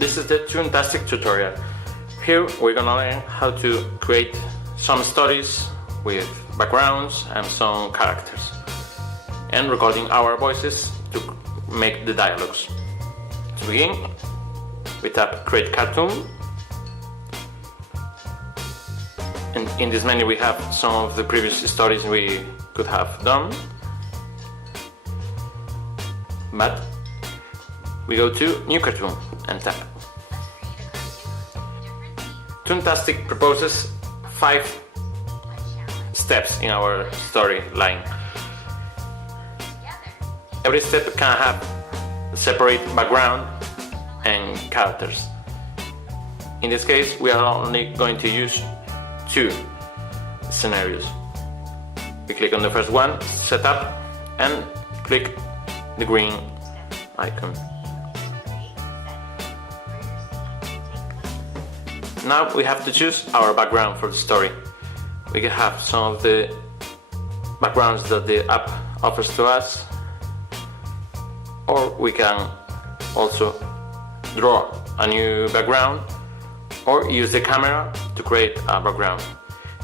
This is the Toontastic tutorial. Here we're gonna learn how to create some stories with backgrounds and some characters, and recording our voices to make the dialogues. To begin, we tap Create Cartoon, and in this menu we have some of the previous stories we could have done, but we go to New Cartoon and tap. Toontastic proposes 5 steps in our storyline. Every step can have a separate background and characters. In this case, we are only going to use 2 scenarios. We click on the first one, Setup, and click the green icon. Now we have to choose our background for the story. We can have some of the backgrounds that the app offers to us, or we can also draw a new background or use the camera to create a background.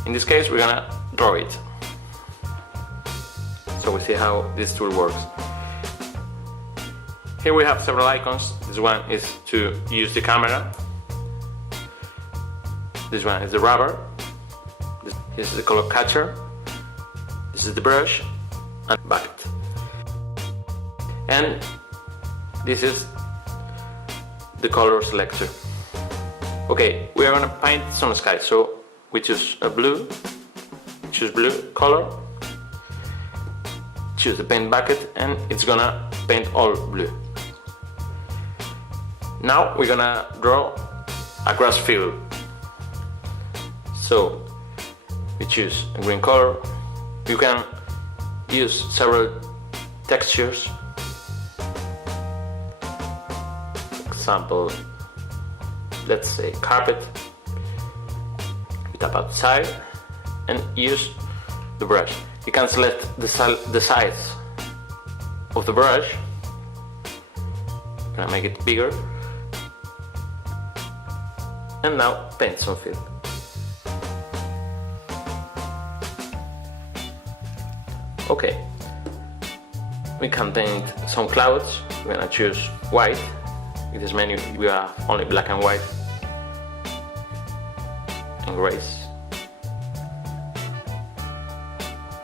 In this case, we're gonna draw it. So we see how this tool works. Here we have several icons. This one is to use the camera. This one is the rubber. This is the color catcher. This is the brush and bucket. And this is the color selector. Okay, we are gonna paint some sky. So we choose a blue, choose blue color, choose the paint bucket, and it's gonna paint all blue. Now we're gonna draw a grass field. So we choose a green color. You can use several textures. For example, let's say carpet. We tap outside and use the brush. You can select the size of the brush. I'm gonna make it bigger. And now paint some field. Okay, we can paint some clouds. We're gonna choose white. In this menu we have only black and white and grays.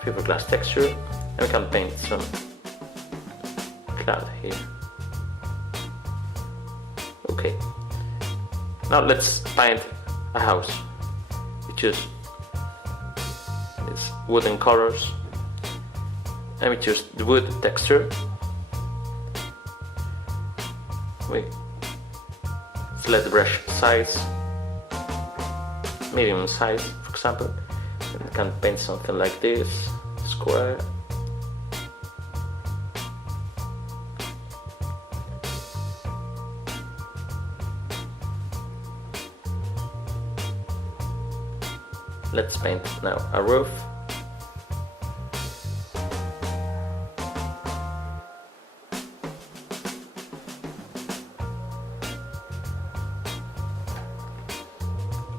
Fiberglass texture, and we can paint some cloud here. Okay, now let's paint a house. We choose these wooden colors. And we choose the wood texture. We select the brush size, medium size for example, and we can paint something like this, square. Let's paint now a roof.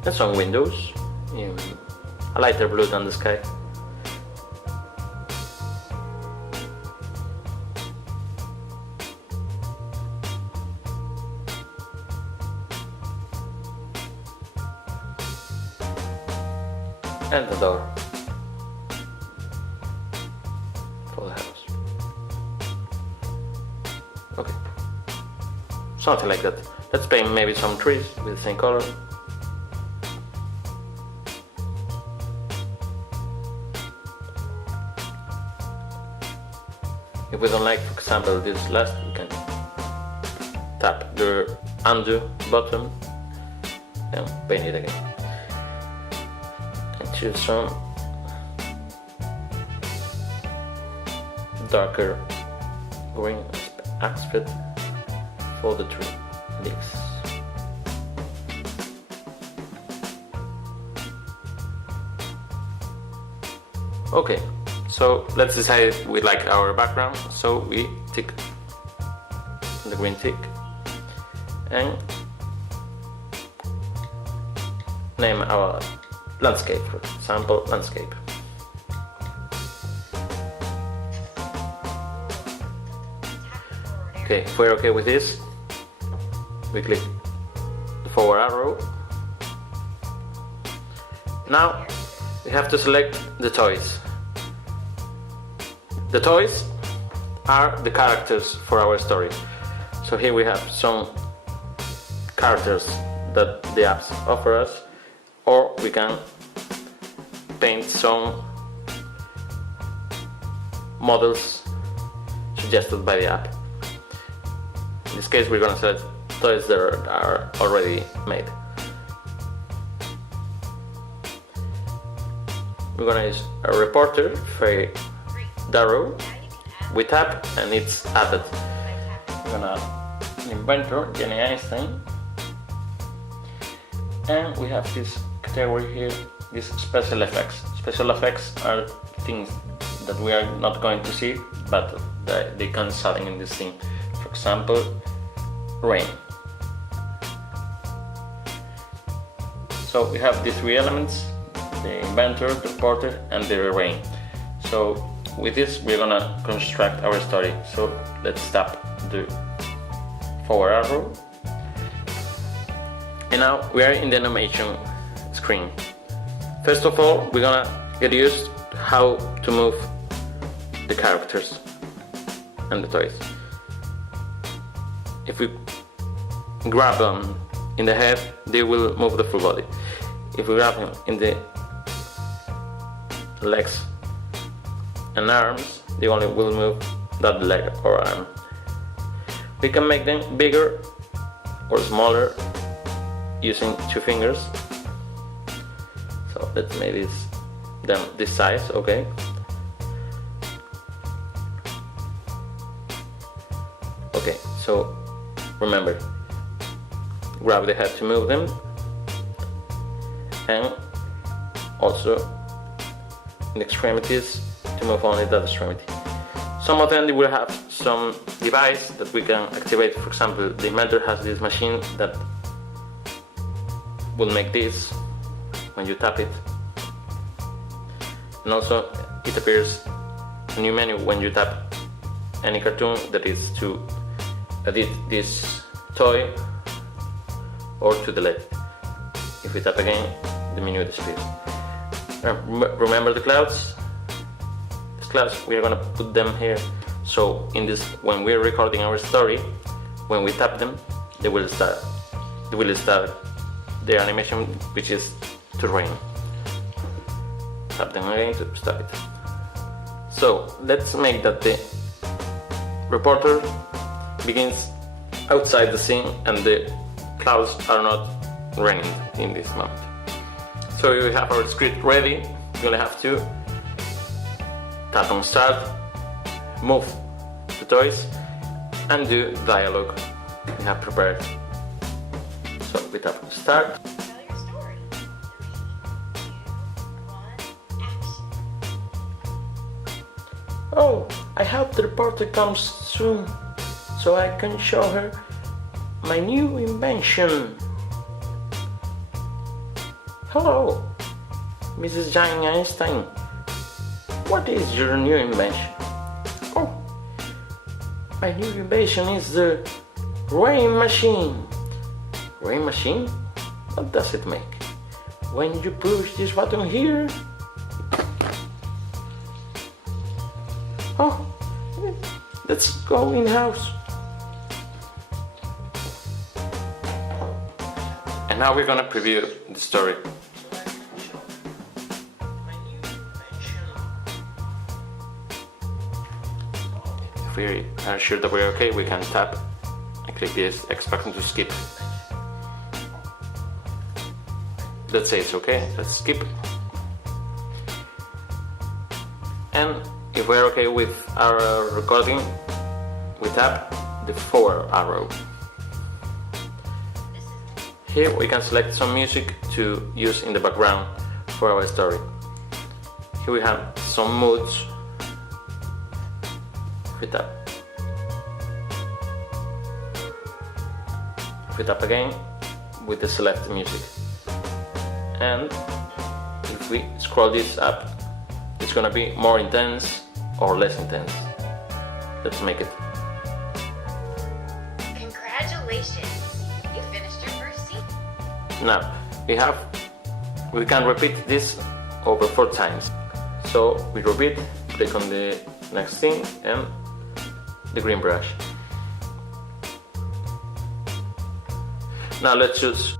And some windows in a lighter blue than the sky. And the door for the house. Okay, something like that. Let's paint maybe some trees with the same color. If we don't like, for example, this last, we can tap the undo button and paint it again. And choose some darker green aspect for the tree leaves. Okay, so let's decide if we like our background. So we tick the green tick and name our landscape, for example, landscape. Okay, if we're okay with this, we click the forward arrow. Now we have to select the toys. The toys are the characters for our story. So here we have some characters that the apps offer us, or we can paint some models suggested by the app. In this case, we're going to select toys that are already made. We're going to use a reporter, fairy arrow. We tap and it's added. We're going to inventor, Jenny Einstein. And we have this category here, this special effects. Special effects are things that we are not going to see, but they can something in this thing. For example, rain. So we have these three elements: the inventor, the reporter, and the rain. So with this, we're gonna construct our story. So let's tap the forward arrow. And now we are in the animation screen. First of all, we're gonna get used to how to move the characters and the toys. If we grab them in the head, they will move the full body. If we grab them in the legs and arms, they only will move that leg or arm. We can make them bigger or smaller using two fingers. So let's make them this size, okay? Okay, so remember, grab the head to move them, and also in the extremities to move only that extremity. Some of them will have some device that we can activate. For example, the inventor has this machine that will make this when you tap it, and also it appears a new menu when you tap any cartoon that is to edit this toy or to delete. If we tap again, the menu disappears. Remember the clouds? These clouds, we are gonna put them here. So in this, when we're recording our story, when we tap them, they will start the animation, which is to rain. Tap them again to stop it. So let's make that the reporter begins outside the scene and the clouds are not raining in this moment. So we have our script ready. We're gonna have to tap on start, move the toys, and do dialogue we have prepared. So we tap on start. Tell your story. 3, 2, 1, action. Oh, I hope the reporter comes soon so I can show her my new invention. Hello, Mrs. Jane Einstein. What is your new invention? Oh, my new invention is the rain machine. Rain machine? What does it make? When you push this button here. Oh, let's go in house. And now we're gonna preview the story. If we are sure that we're okay, we can tap and click this X button to skip. Let's say it's okay, let's skip. And if we're okay with our recording, we tap the forward arrow. Here we can select some music to use in the background for our story. Here we have some moods. If we tap again with the select music, And if we scroll this up, it's gonna be more intense or less intense. Let's make it. Congratulations! You finished your first scene. Now we can repeat this over 4 times. So we repeat, click on the next thing and the green brush. Now let's choose,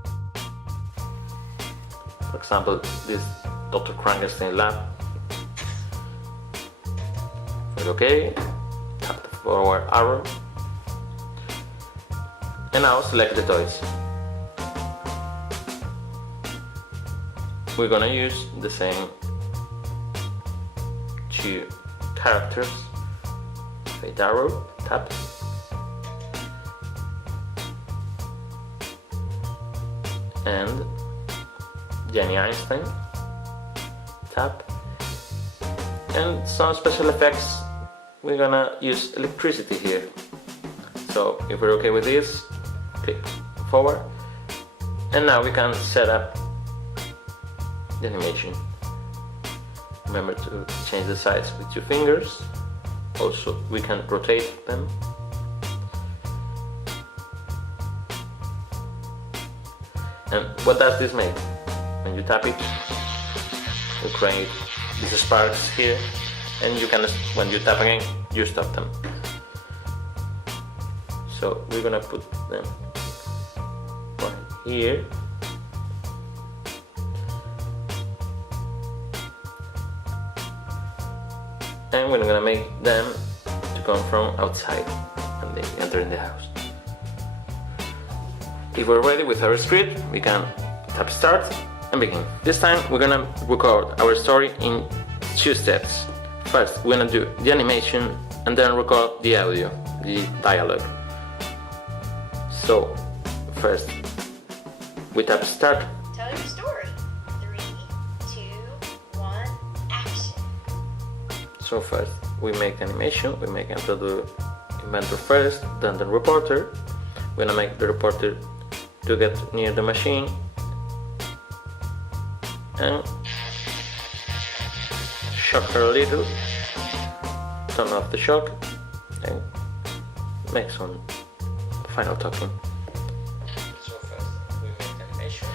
for example, this Dr. Frankenstein lab. Click OK, tap the forward arrow, and now select the toys. We're gonna use the same 2 characters. Fade arrow, tap, and Jenny Einstein, tap, and some special effects. We're gonna use electricity here. So if we're okay with this, click forward, and now we can set up the animation. Remember to change the size with 2 fingers. Also, we can rotate them. And what does this make? When you tap it, you create these sparks here, and you can, when you tap again, you stop them. So we're gonna put them right here. And we're gonna make them to come from outside and they enter in the house. If we're ready with our script, we can tap start and begin. This time we're gonna record our story in 2 steps. First, we're gonna do the animation and then record the audio, the dialogue. So, first, we tap start. Tell your story. 3, 2, 1, action. So first, we make the animation, we make enter the inventor first, then the reporter. We're gonna make the reporter to get near the machine and shock her a little, turn off the shock and make some final talking. So first, we make the animation.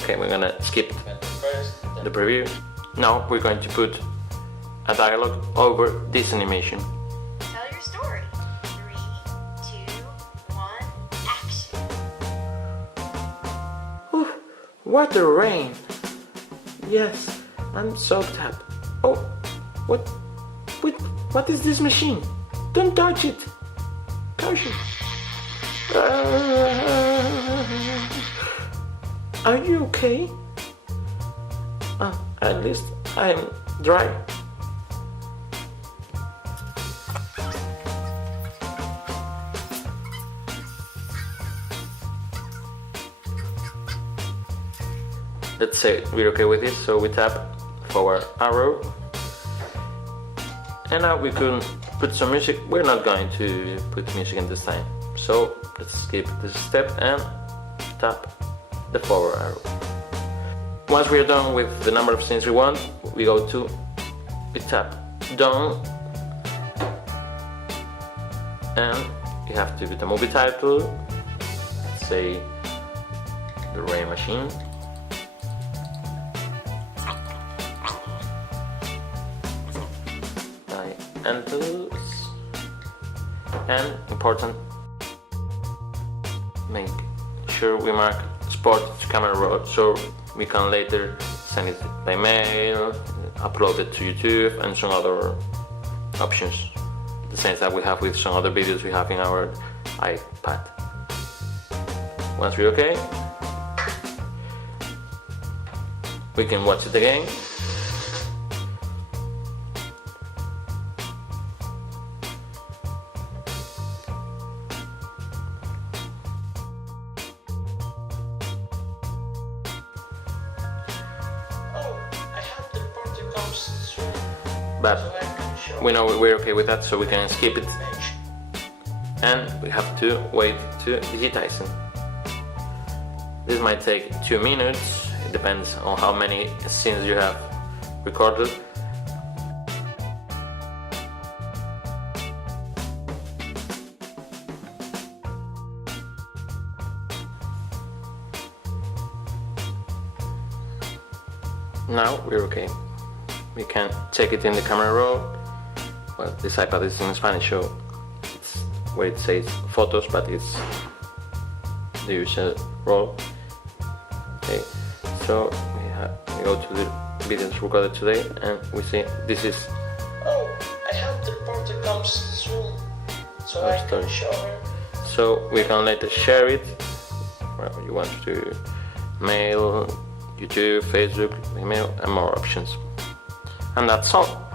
Okay, we're gonna skip the preview. Now we're going to put a dialogue over this animation. Tell your story. 3, 2, 1, action. Ooh, what a rain! Yes, I'm soaked up. Oh, what is this machine? Don't touch it! Caution! Are you okay? At least I'm dry. Let's say we're okay with this, so we tap forward arrow. And now we can put some music. We're not going to put music in this time. So let's skip this step and tap the forward arrow. Once we are done with the number of scenes we want, we go to, we tap done. And you have to put the movie title, let's say The Rain Machine. Enters, and important, make sure we mark sport to camera roll so we can later send it by mail, upload it to YouTube and some other options, the same that we have with some other videos we have in our iPad. Once we're okay, we can watch it again. But we know we're okay with that, so we can skip it, and we have to wait to digitize it. This might take 2 minutes, It depends on how many scenes you have recorded. Now we're okay. We can take it in the camera roll. Well, this iPad is in Spanish, so it's where it says photos, but it's the usual roll. Okay, so we go to the videos recorded today, and we see this is. Oh, I hope the reporter comes soon, so I can show her. So we can later share it. Wherever you want to, mail, YouTube, Facebook, email, and more options. And that's all.